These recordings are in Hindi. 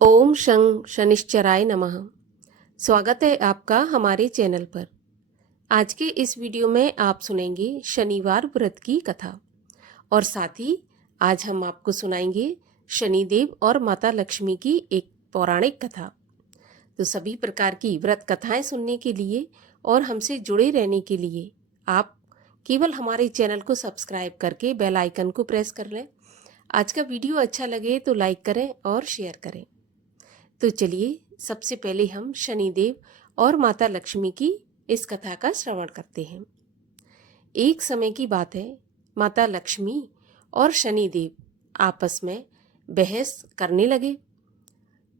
ओम शं शनिश्चराय नमः। स्वागत है आपका हमारे चैनल पर। आज के इस वीडियो में आप सुनेंगे शनिवार व्रत की कथा और साथ ही आज हम आपको सुनाएंगे शनिदेव और माता लक्ष्मी की एक पौराणिक कथा। तो सभी प्रकार की व्रत कथाएं सुनने के लिए और हमसे जुड़े रहने के लिए आप केवल हमारे चैनल को सब्सक्राइब करके बेल आइकन को प्रेस कर लें। आज का वीडियो अच्छा लगे तो लाइक करें और शेयर करें। तो चलिए सबसे पहले हम शनिदेव और माता लक्ष्मी की इस कथा का श्रवण करते हैं। एक समय की बात है, माता लक्ष्मी और शनिदेव आपस में बहस करने लगे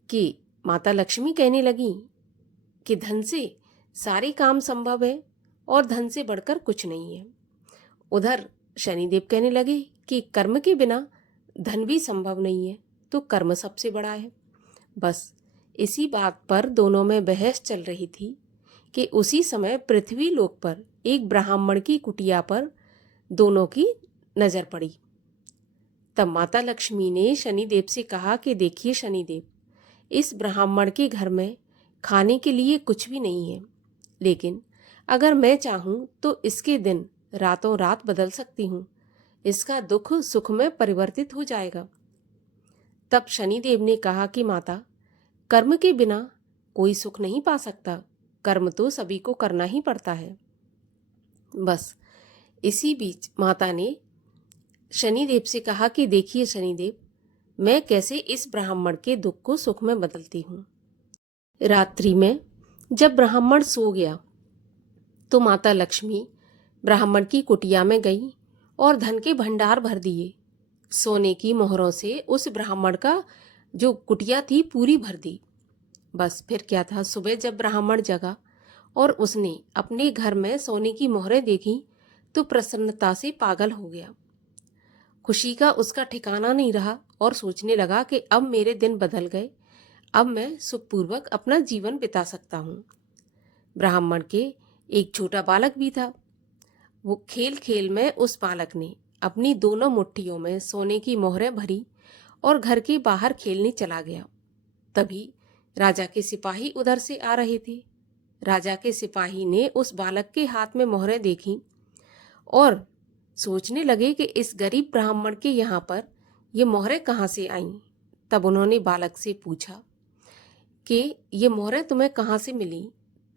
कि माता लक्ष्मी कहने लगी कि धन से सारे काम संभव है और धन से बढ़कर कुछ नहीं है। उधर शनिदेव कहने लगे कि कर्म के बिना धन भी संभव नहीं है, तो कर्म सबसे बड़ा है। बस इसी बात पर दोनों में बहस चल रही थी कि उसी समय पृथ्वी लोक पर एक ब्राह्मण की कुटिया पर दोनों की नजर पड़ी। तब माता लक्ष्मी ने शनिदेव से कहा कि देखिए शनिदेव, इस ब्राह्मण के घर में खाने के लिए कुछ भी नहीं है, लेकिन अगर मैं चाहूं तो इसके दिन रातों रात बदल सकती हूँ। इसका दुख सुख में परिवर्तित हो जाएगा। तब शनिदेव ने कहा कि माता, कर्म के बिना कोई सुख नहीं पा सकता, कर्म तो सभी को करना ही पड़ता है। बस इसी बीच माता ने शनिदेव से कहा कि देखिए शनिदेव, मैं कैसे इस ब्राह्मण के दुख को सुख में बदलती हूँ। रात्रि में जब ब्राह्मण सो गया तो माता लक्ष्मी ब्राह्मण की कुटिया में गई और धन के भंडार भर दिए। सोने की मोहरों से उस ब्राह्मण का जो कुटिया थी पूरी भर दी। बस फिर क्या था, सुबह जब ब्राह्मण जगा और उसने अपने घर में सोने की मोहरें देखी तो प्रसन्नता से पागल हो गया। खुशी का उसका ठिकाना नहीं रहा और सोचने लगा कि अब मेरे दिन बदल गए, अब मैं सुखपूर्वक अपना जीवन बिता सकता हूँ। ब्राह्मण के एक छोटा बालक भी था। वो खेल खेल में उस बालक ने अपनी दोनों मुट्ठियों में सोने की मोहरें भरी और घर के बाहर खेलने चला गया। तभी राजा के सिपाही उधर से आ रहे थे। राजा के सिपाही ने उस बालक के हाथ में मोहरें देखी और सोचने लगे कि इस गरीब ब्राह्मण के यहाँ पर ये मोहरें कहाँ से आईं। तब उन्होंने बालक से पूछा कि ये मोहरें तुम्हें कहाँ से मिली।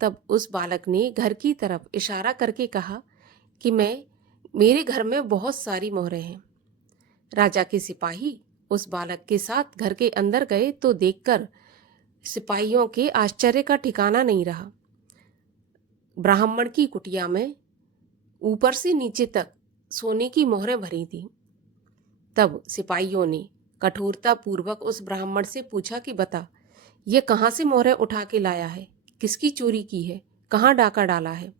तब उस बालक ने घर की तरफ इशारा करके कहा कि मेरे घर में बहुत सारी मोहरें हैं। राजा के सिपाही उस बालक के साथ घर के अंदर गए तो देखकर सिपाहियों के आश्चर्य का ठिकाना नहीं रहा। ब्राह्मण की कुटिया में ऊपर से नीचे तक सोने की मोहरें भरी थी। तब सिपाहियों ने कठोरता पूर्वक उस ब्राह्मण से पूछा कि बता, ये कहाँ से मोहरें उठा के लाया है, किसकी चोरी की है, कहाँ डाका डाला है,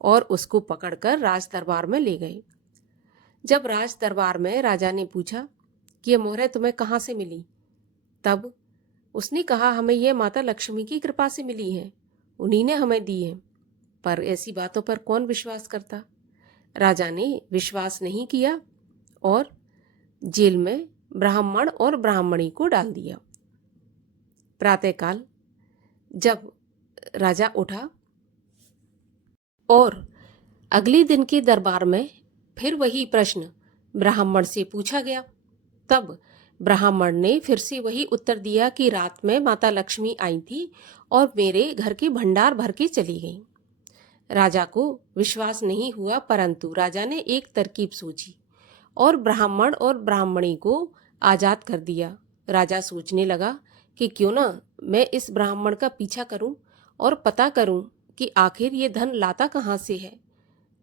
और उसको पकड़कर राज दरबार में ले गए। जब राज दरबार में राजा ने पूछा कि ये मोहरें तुम्हें कहाँ से मिली, तब उसने कहा हमें यह माता लक्ष्मी की कृपा से मिली है, उन्हीं ने हमें दी है। पर ऐसी बातों पर कौन विश्वास करता। राजा ने विश्वास नहीं किया और जेल में ब्राह्मण और ब्राह्मणी को डाल दिया। प्रातःकाल जब राजा उठा और अगले दिन के दरबार में फिर वही प्रश्न ब्राह्मण से पूछा गया, तब ब्राह्मण ने फिर से वही उत्तर दिया कि रात में माता लक्ष्मी आई थी और मेरे घर के भंडार भर के चली गई। राजा को विश्वास नहीं हुआ, परंतु राजा ने एक तरकीब सोची और ब्राह्मण और ब्राह्मणी को आजाद कर दिया। राजा सोचने लगा कि क्यों ना मैं इस ब्राह्मण का पीछा करूं और पता करूं कि आखिर ये धन लाता कहाँ से है।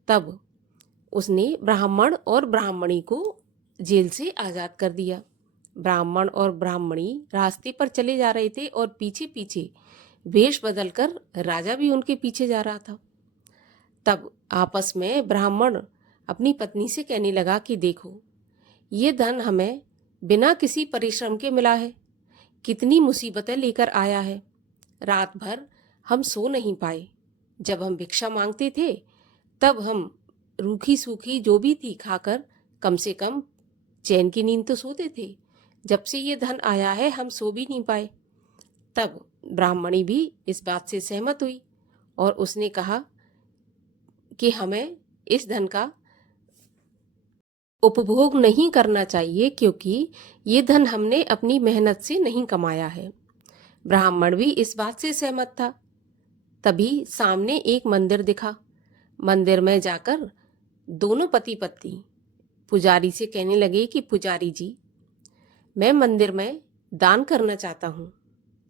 तब उसने ब्राह्मण और ब्राह्मणी को जेल से आजाद कर दिया। ब्राह्मण और ब्राह्मणी रास्ते पर चले जा रहे थे और पीछे पीछे वेश बदलकर राजा भी उनके पीछे जा रहा था। तब आपस में ब्राह्मण अपनी पत्नी से कहने लगा कि देखो, ये धन हमें बिना किसी परिश्रम के मिला है, कितनी मुसीबतें लेकर आया है। रात भर हम सो नहीं पाए। जब हम भिक्षा मांगते थे तब हम रूखी सूखी जो भी थी खाकर कम से कम चैन की नींद तो सोते थे। जब से ये धन आया है हम सो भी नहीं पाए। तब ब्राह्मणी भी इस बात से सहमत हुई और उसने कहा कि हमें इस धन का उपभोग नहीं करना चाहिए, क्योंकि ये धन हमने अपनी मेहनत से नहीं कमाया है। ब्राह्मण भी इस बात से सहमत था। तभी सामने एक मंदिर दिखा। मंदिर में जाकर दोनों पति पत्नी पुजारी से कहने लगे कि पुजारी जी, मैं मंदिर में दान करना चाहता हूँ।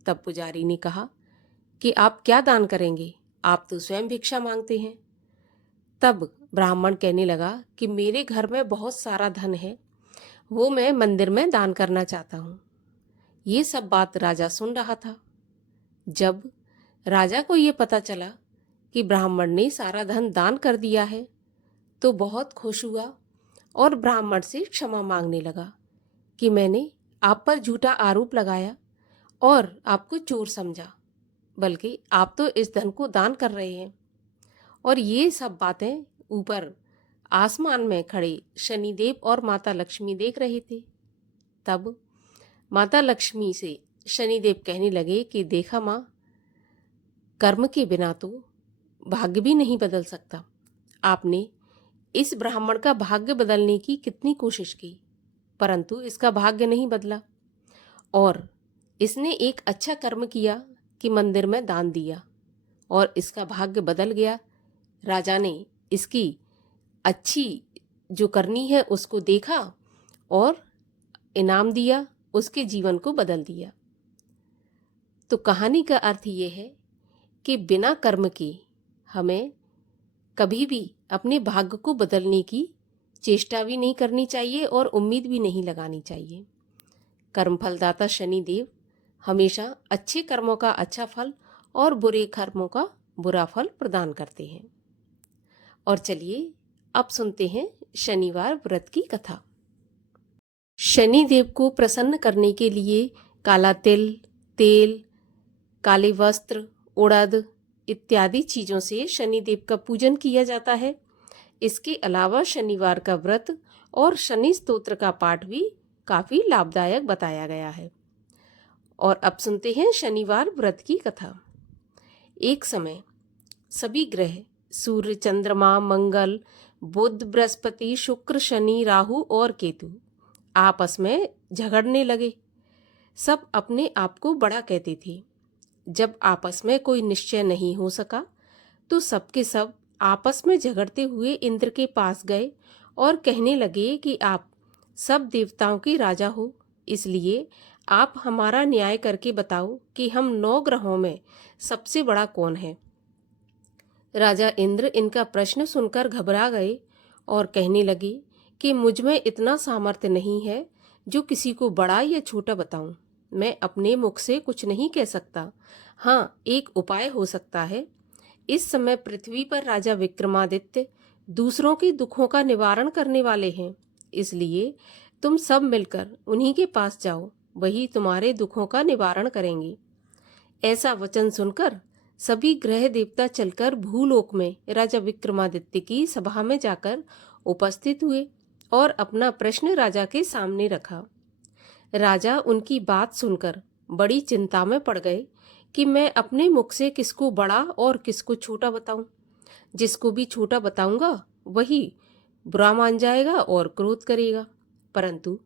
तब पुजारी ने कहा कि आप क्या दान करेंगे, आप तो स्वयं भिक्षा मांगते हैं। तब ब्राह्मण कहने लगा कि मेरे घर में बहुत सारा धन है, वो मैं मंदिर में दान करना चाहता हूँ। ये सब बात राजा सुन रहा था। जब राजा को ये पता चला कि ब्राह्मण ने सारा धन दान कर दिया है, तो बहुत खुश हुआ और ब्राह्मण से क्षमा मांगने लगा कि मैंने आप पर झूठा आरोप लगाया और आपको चोर समझा, बल्कि आप तो इस धन को दान कर रहे हैं। और ये सब बातें ऊपर आसमान में खड़े शनिदेव और माता लक्ष्मी देख रहे थे। तब माता लक्ष्मी से शनिदेव कहने लगे कि देखा माँ, कर्म के बिना तो भाग्य भी नहीं बदल सकता। आपने इस ब्राह्मण का भाग्य बदलने की कितनी कोशिश की, परंतु इसका भाग्य नहीं बदला और इसने एक अच्छा कर्म किया कि मंदिर में दान दिया और इसका भाग्य बदल गया। राजा ने इसकी अच्छी जो करनी है उसको देखा और इनाम दिया, उसके जीवन को बदल दिया। तो कहानी का अर्थ ये है कि बिना कर्म के हमें कभी भी अपने भाग्य को बदलने की चेष्टा भी नहीं करनी चाहिए और उम्मीद भी नहीं लगानी चाहिए। कर्मफलदाता शनिदेव हमेशा अच्छे कर्मों का अच्छा फल और बुरे कर्मों का बुरा फल प्रदान करते हैं। और चलिए अब सुनते हैं शनिवार व्रत की कथा। शनिदेव को प्रसन्न करने के लिए काला तिल, तेल, काले वस्त्र, उड़द इत्यादि चीज़ों से शनिदेव का पूजन किया जाता है। इसके अलावा शनिवार का व्रत और शनि स्तोत्र का पाठ भी काफ़ी लाभदायक बताया गया है। और अब सुनते हैं शनिवार व्रत की कथा। एक समय सभी ग्रह सूर्य, चंद्रमा, मंगल, बुध, बृहस्पति, शुक्र, शनि, राहु और केतु आपस में झगड़ने लगे। सब अपने आप को बड़ा कहते थे। जब आपस में कोई निश्चय नहीं हो सका तो सबके सब आपस में झगड़ते हुए इंद्र के पास गए और कहने लगे कि आप सब देवताओं के राजा हो, इसलिए आप हमारा न्याय करके बताओ कि हम 9 ग्रहों में सबसे बड़ा कौन है। राजा इंद्र इनका प्रश्न सुनकर घबरा गए और कहने लगे कि मुझ में इतना सामर्थ्य नहीं है जो किसी को बड़ा या छोटा बताऊं। मैं अपने मुख से कुछ नहीं कह सकता। हाँ, एक उपाय हो सकता है। इस समय पृथ्वी पर राजा विक्रमादित्य दूसरों के दुखों का निवारण करने वाले हैं, इसलिए तुम सब मिलकर उन्हीं के पास जाओ, वही तुम्हारे दुखों का निवारण करेंगे। ऐसा वचन सुनकर सभी ग्रह देवता चलकर भूलोक में राजा विक्रमादित्य की सभा में जाकर उपस्थित हुए और अपना प्रश्न राजा के सामने रखा। राजा उनकी बात सुनकर बड़ी चिंता में पड़ गए कि मैं अपने मुख से किसको बड़ा और किसको छोटा बताऊं। जिसको भी छोटा बताऊंगा वही बुरा मान जाएगा और क्रोध करेगा। परंतु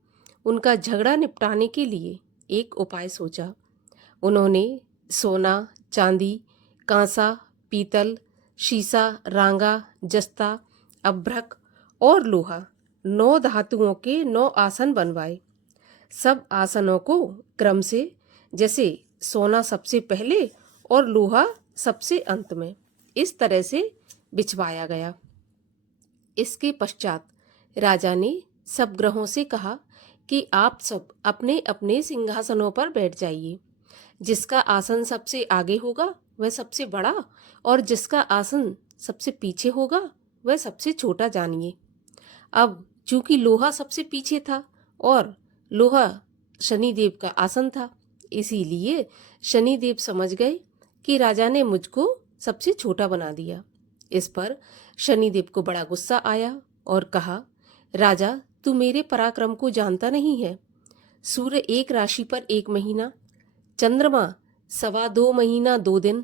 उनका झगड़ा निपटाने के लिए एक उपाय सोचा। उन्होंने सोना, चांदी, कांसा, पीतल, शीशा, रांगा, जस्ता, अभ्रक और लोहा 9 धातुओं के 9 आसन बनवाए। सब आसनों को क्रम से, जैसे सोना सबसे पहले और लोहा सबसे अंत में, इस तरह से बिछवाया गया। इसके पश्चात राजा ने सब ग्रहों से कहा कि आप सब अपने अपने सिंहासनों पर बैठ जाइए। जिसका आसन सबसे आगे होगा वह सबसे बड़ा और जिसका आसन सबसे पीछे होगा वह सबसे छोटा जानिए। अब चूंकि लोहा सबसे पीछे था और लोहा शनिदेव का आसन था, इसीलिए शनिदेव समझ गए कि राजा ने मुझको सबसे छोटा बना दिया। इस पर शनिदेव को बड़ा गुस्सा आया और कहा, राजा, तू मेरे पराक्रम को जानता नहीं है। सूर्य एक राशि पर 1 महीना, चंद्रमा 2.25 महीना 2 दिन,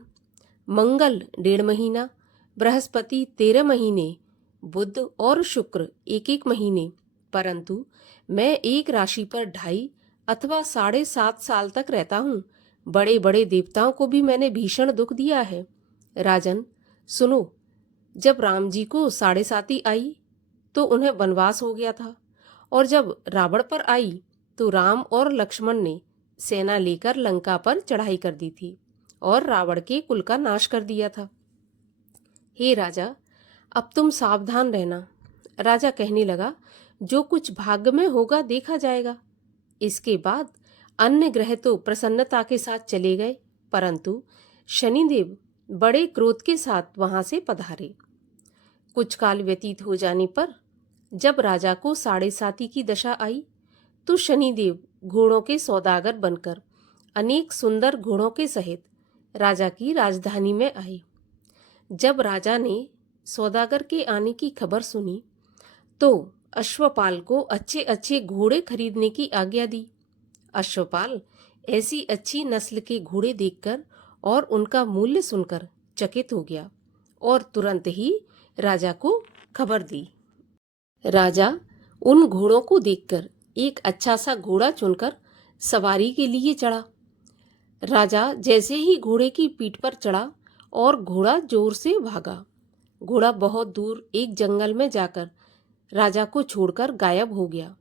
मंगल 1.5 महीना, बृहस्पति 13 महीने, बुध और शुक्र 1-1 महीने। परंतु मैं एक राशि पर 2.5 अथवा 7.5 साल तक रहता हूँ। बड़े बड़े देवताओं को भी मैंने भीषण दुख दिया है। राजन सुनो, जब राम जी को 7.5 आई तो उन्हें वनवास हो गया था, और जब रावण पर आई तो राम और लक्ष्मण ने सेना लेकर लंका पर चढ़ाई कर दी थी और रावण के कुल का नाश कर दिया था। हे राजा, अब तुम सावधान रहना। राजा कहने लगा, जो कुछ भाग्य में होगा देखा जाएगा। इसके बाद अन्य ग्रह तो प्रसन्नता के साथ चले गए, परंतु शनिदेव बड़े क्रोध के साथ वहां से पधारे। कुछ काल व्यतीत हो जाने पर जब राजा को 7.5 की दशा आई तो शनिदेव घोड़ों के सौदागर बनकर अनेक सुंदर घोड़ों के सहित राजा की राजधानी में आए। जब राजा ने सौदागर के आने की खबर सुनी तो अश्वपाल को अच्छे अच्छे घोड़े खरीदने की आज्ञा दी। अश्वपाल ऐसी अच्छी नस्ल के घोड़े देखकर और उनका मूल्य सुनकर चकित हो गया और तुरंत ही राजा को खबर दी। राजा उन घोड़ों को देखकर एक अच्छा सा घोड़ा चुनकर सवारी के लिए चढ़ा। राजा जैसे ही घोड़े की पीठ पर चढ़ा और घोड़ा जोर से भागा। घोड़ा बहुत दूर एक जंगल में जाकर राजा को छोड़कर गायब हो गया।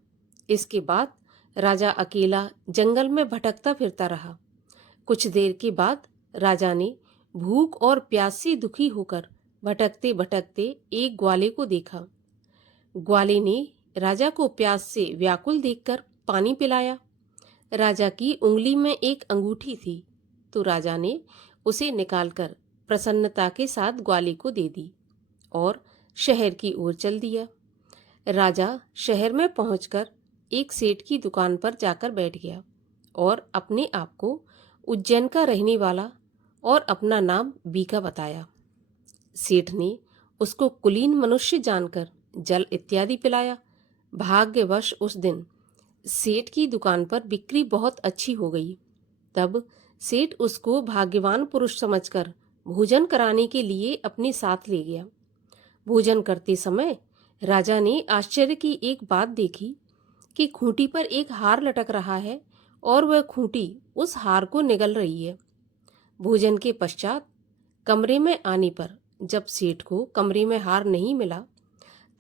इसके बाद राजा अकेला जंगल में भटकता फिरता रहा। कुछ देर के बाद राजा ने भूख और प्यास से दुखी होकर भटकते भटकते एक ग्वाले को देखा। ग्वाले ने राजा को प्यास से व्याकुल देखकर पानी पिलाया। राजा की उंगली में एक अंगूठी थी तो राजा ने उसे निकालकर प्रसन्नता के साथ ग्वाले को दे दी और शहर की ओर चल दिया। राजा शहर में पहुंचकर एक सेठ की दुकान पर जाकर बैठ गया और अपने आप को उज्जैन का रहने वाला और अपना नाम बीका बताया। सेठ ने उसको कुलीन मनुष्य जानकर जल इत्यादि पिलाया। भाग्यवश उस दिन सेठ की दुकान पर बिक्री बहुत अच्छी हो गई। तब सेठ उसको भाग्यवान पुरुष समझकर भोजन कराने के लिए अपने साथ ले गया। भोजन करते समय राजा ने आश्चर्य की एक बात देखी कि खूंटी पर एक हार लटक रहा है और वह खूंटी उस हार को निगल रही है। भोजन के पश्चात कमरे में आने पर जब सेठ को कमरे में हार नहीं मिला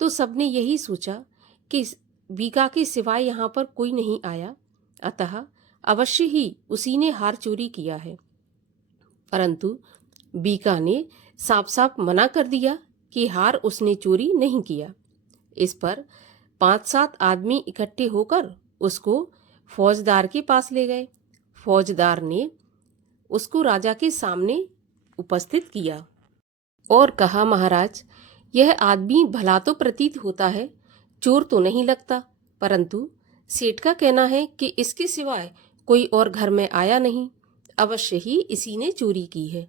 तो सबने यही सोचा कि बीका के सिवाय यहाँ पर कोई नहीं आया, अतः अवश्य ही उसी ने हार चोरी किया है। परंतु बीका ने साफ साफ मना कर दिया कि हार उसने चोरी नहीं किया। इस पर 5-7 आदमी इकट्ठे होकर उसको फौजदार के पास ले गए। फौजदार ने उसको राजा के सामने उपस्थित किया और कहा, महाराज, यह आदमी भला तो प्रतीत होता है, चोर तो नहीं लगता, परंतु सेठ का कहना है कि इसके सिवाय कोई और घर में आया नहीं, अवश्य ही इसी ने चोरी की है।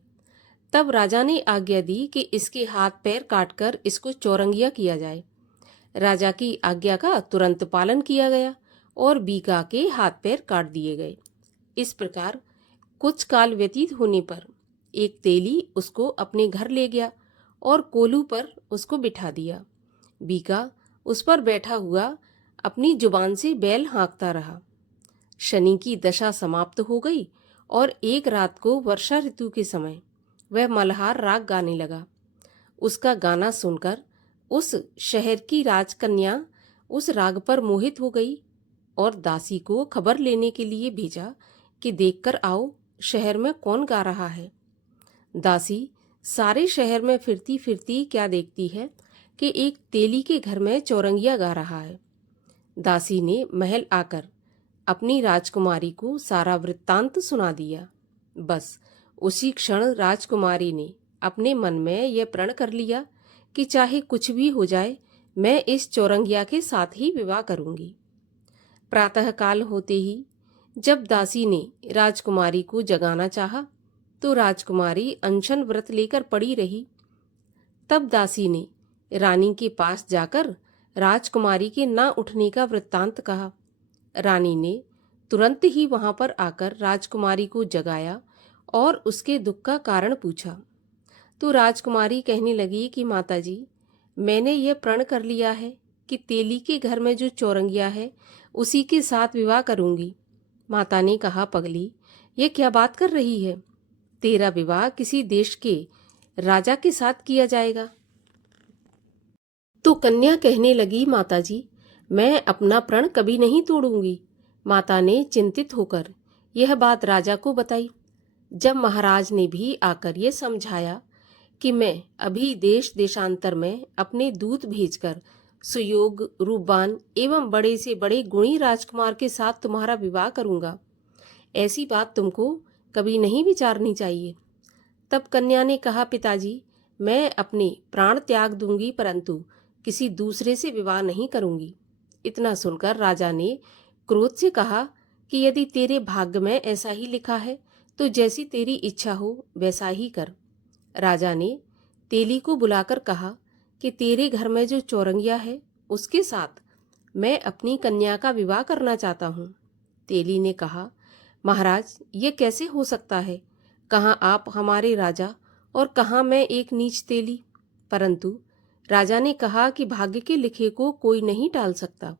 तब राजा ने आज्ञा दी कि इसके हाथ पैर काटकर इसको चौरंगिया किया जाए। राजा की आज्ञा का तुरंत पालन किया गया और बीका के हाथ पैर काट दिए गए। इस प्रकार कुछ काल व्यतीत होने पर एक तेली उसको अपने घर ले गया और कोलू पर उसको बिठा दिया। बीका उस पर बैठा हुआ अपनी जुबान से बैल हाँकता रहा। शनि की दशा समाप्त हो गई और एक रात को वर्षा ऋतु के समय वह मल्हार राग गाने लगा। उसका गाना सुनकर उस शहर की राजकन्या उस राग पर मोहित हो गई और दासी को खबर लेने के लिए भेजा कि देखकर आओ शहर में कौन गा रहा है। दासी सारे शहर में फिरती फिरती क्या देखती है कि एक तेली के घर में चौरंगिया गा रहा है। दासी ने महल आकर अपनी राजकुमारी को सारा वृत्तांत सुना दिया। बस उसी क्षण राजकुमारी ने अपने मन में यह प्रण कर लिया कि चाहे कुछ भी हो जाए, मैं इस चौरंगिया के साथ ही विवाह करूंगी। प्रातःकाल होते ही जब दासी ने राजकुमारी को जगाना चाहा तो राजकुमारी अनशन व्रत लेकर पड़ी रही। तब दासी ने रानी के पास जाकर राजकुमारी के ना उठने का वृत्तांत कहा। रानी ने तुरंत ही वहां पर आकर राजकुमारी को जगाया और उसके दुख का कारण पूछा। तो राजकुमारी कहने लगी कि माताजी, मैंने यह प्रण कर लिया है कि तेली के घर में जो चौरंगिया है उसी के साथ विवाह करूंगी। माता ने कहा, पगली, ये क्या बात कर रही है? तेरा विवाह किसी देश के राजा के साथ किया जाएगा। तो कन्या कहने लगी, माताजी, मैं अपना प्रण कभी नहीं तोड़ूंगी। माता ने चिंतित होकर यह बात राजा को बताई। जब महाराज ने भी आकर ये समझाया कि मैं अभी देश देशांतर में अपने दूत भेजकर सुयोग, रूपवान एवं बड़े से बड़े गुणी राजकुमार के साथ तुम्हारा विवाह करूंगा, ऐसी बात तुमको कभी नहीं विचारनी चाहिए। तब कन्या ने कहा, पिताजी, मैं अपने प्राण त्याग दूंगी परंतु किसी दूसरे से विवाह नहीं करूंगी। इतना सुनकर राजा ने क्रोध से कहा कि यदि तेरे भाग्य में ऐसा ही लिखा है तो जैसी तेरी इच्छा हो वैसा ही कर। राजा ने तेली को बुलाकर कहा कि तेरे घर में जो चौरंगिया है उसके साथ मैं अपनी कन्या का विवाह करना चाहता हूँ। तेली ने कहा, महाराज, ये कैसे हो सकता है? कहाँ आप हमारे राजा और कहाँ मैं एक नीच तेली। परंतु राजा ने कहा कि भाग्य के लिखे को कोई नहीं टाल सकता।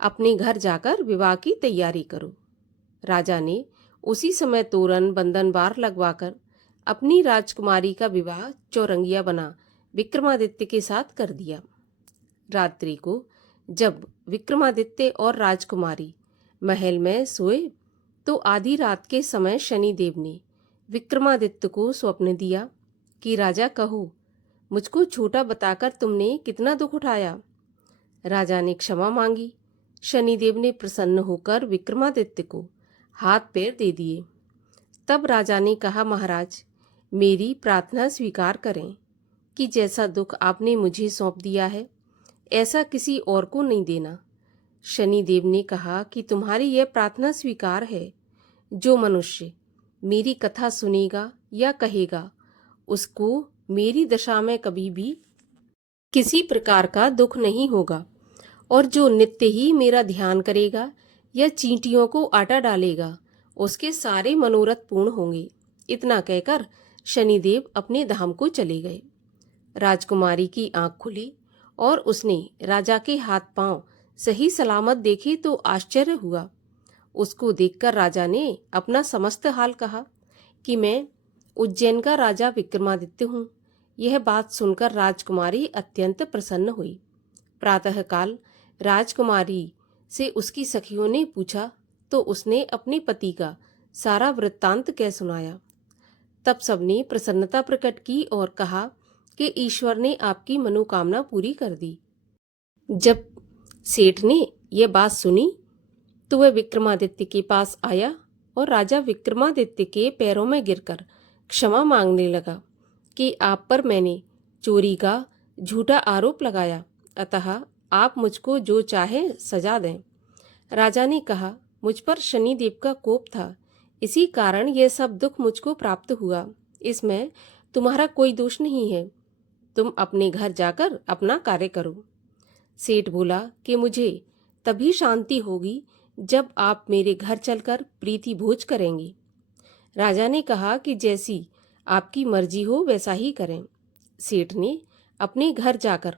अपने घर जाकर विवाह की तैयारी करो। राजा ने उसी समय तोरण बंधनवार लगवाकर अपनी राजकुमारी का विवाह चौरंगिया बना विक्रमादित्य के साथ कर दिया। रात्रि को जब विक्रमादित्य और राजकुमारी महल में सोए तो आधी रात के समय शनिदेव ने विक्रमादित्य को स्वप्न दिया कि राजा, कहो, मुझको छोटा बताकर तुमने कितना दुख उठाया। राजा ने क्षमा मांगी। शनिदेव ने प्रसन्न होकर विक्रमादित्य को हाथ पैर दे दिए। तब राजा ने कहा, महाराज, मेरी प्रार्थना स्वीकार करें कि जैसा दुख आपने मुझे सौंप दिया है ऐसा किसी और को नहीं देना। शनिदेव ने कहा कि तुम्हारी यह प्रार्थना स्वीकार है। जो मनुष्य मेरी कथा सुनेगा या कहेगा उसको मेरी दशा में कभी भी किसी प्रकार का दुख नहीं होगा, और जो नित्य ही मेरा ध्यान करेगा या चींटियों को आटा डालेगा उसके सारे मनोरथ पूर्ण होंगे। इतना कहकर शनिदेव अपने धाम को चले गए। राजकुमारी की आंख खुली और उसने राजा के हाथ पांव सही सलामत देखे तो आश्चर्य हुआ। उसको देखकर राजा ने अपना समस्त हाल कहा कि मैं उज्जैन का राजा विक्रमादित्य हूँ। यह बात सुनकर राजकुमारी अत्यंत प्रसन्न हुई। प्रातःकाल राजकुमारी से उसकी सखियों ने पूछा तो उसने अपने पति का सारा वृत्तांत कह सुनाया। तब सबने प्रसन्नता प्रकट की और कहा कि ईश्वर ने आपकी मनोकामना पूरी कर दी। जब सेठ ने यह बात सुनी तो वह विक्रमादित्य के पास आया और राजा विक्रमादित्य के पैरों में गिरकर क्षमा मांगने लगा कि आप पर मैंने चोरी का झूठा आरोप लगाया, अतः आप मुझको जो चाहे सजा दें। राजा ने कहा, मुझ पर शनिदेव का कोप था, इसी कारण यह सब दुख मुझको प्राप्त हुआ। इसमें तुम्हारा कोई दोष नहीं है। तुम अपने घर जाकर अपना कार्य करो। सेठ बोला कि मुझे तभी शांति होगी जब आप मेरे घर चलकर प्रीति भोज करेंगे। राजा ने कहा कि जैसी आपकी मर्जी हो वैसा ही करें। सेठ ने अपने घर जाकर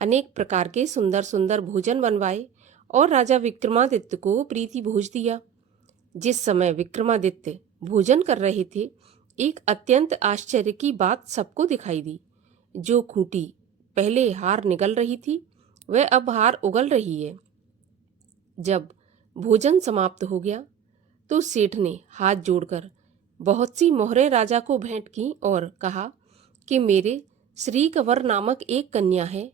अनेक प्रकार के सुंदर सुंदर भोजन बनवाए और राजा विक्रमादित्य को प्रीति भोज दिया। जिस समय विक्रमादित्य भोजन कर रहे थे, एक अत्यंत आश्चर्य की बात सबको दिखाई दी। जो खूंटी पहले हार निगल रही थी वह अब हार उगल रही है। जब भोजन समाप्त हो गया तो सेठ ने हाथ जोड़कर बहुत सी मोहरें राजा को भेंट की और कहा कि मेरे श्री कंवर नामक एक कन्या है,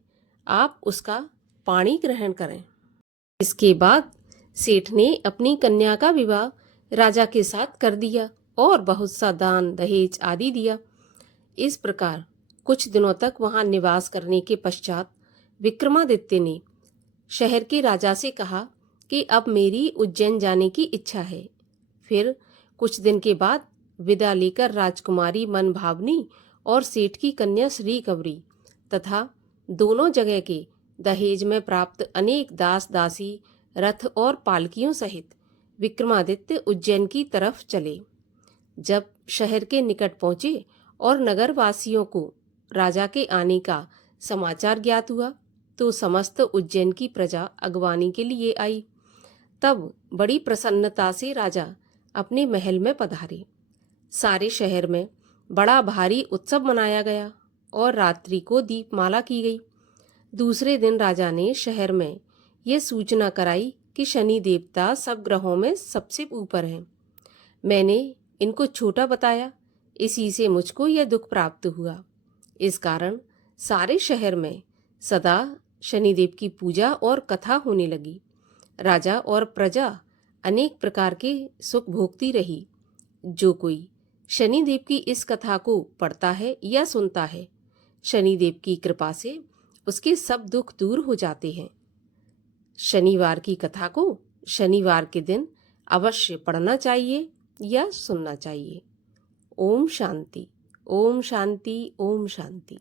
आप उसका पाणी ग्रहण करें। इसके बाद सेठ ने अपनी कन्या का विवाह राजा के साथ कर दिया और बहुत सा दान दहेज आदि दिया। इस प्रकार कुछ दिनों तक वहां निवास करने के पश्चात विक्रमादित्य ने शहर के राजा से कहा कि अब मेरी उज्जैन जाने की इच्छा है। फिर कुछ दिन के बाद विदा लेकर राजकुमारी मनभावनी और सेठ की कन्या श्री कंवरी तथा दोनों जगह के दहेज में प्राप्त अनेक दास दासी, रथ और पालकियों सहित विक्रमादित्य उज्जैन की तरफ चले। जब शहर के निकट पहुंचे और नगरवासियों को राजा के आने का समाचार ज्ञात हुआ तो समस्त उज्जैन की प्रजा अगवानी के लिए आई। तब बड़ी प्रसन्नता से राजा अपने महल में पधारे। सारे शहर में बड़ा भारी उत्सव मनाया गया और रात्रि को दीपमाला की गई। दूसरे दिन राजा ने शहर में यह सूचना कराई कि शनि देवता सब ग्रहों में सबसे ऊपर हैं। मैंने इनको छोटा बताया, इसी से मुझको यह दुख प्राप्त हुआ। इस कारण सारे शहर में सदा शनिदेव की पूजा और कथा होने लगी। राजा और प्रजा अनेक प्रकार के सुख भोगती रही। जो कोई शनिदेव की इस कथा को पढ़ता है या सुनता है, शनिदेव की कृपा से उसके सब दुख दूर हो जाते हैं। शनिवार की कथा को शनिवार के दिन अवश्य पढ़ना चाहिए या सुनना चाहिए। ओम शांति, ओम शांति, ओम शांति।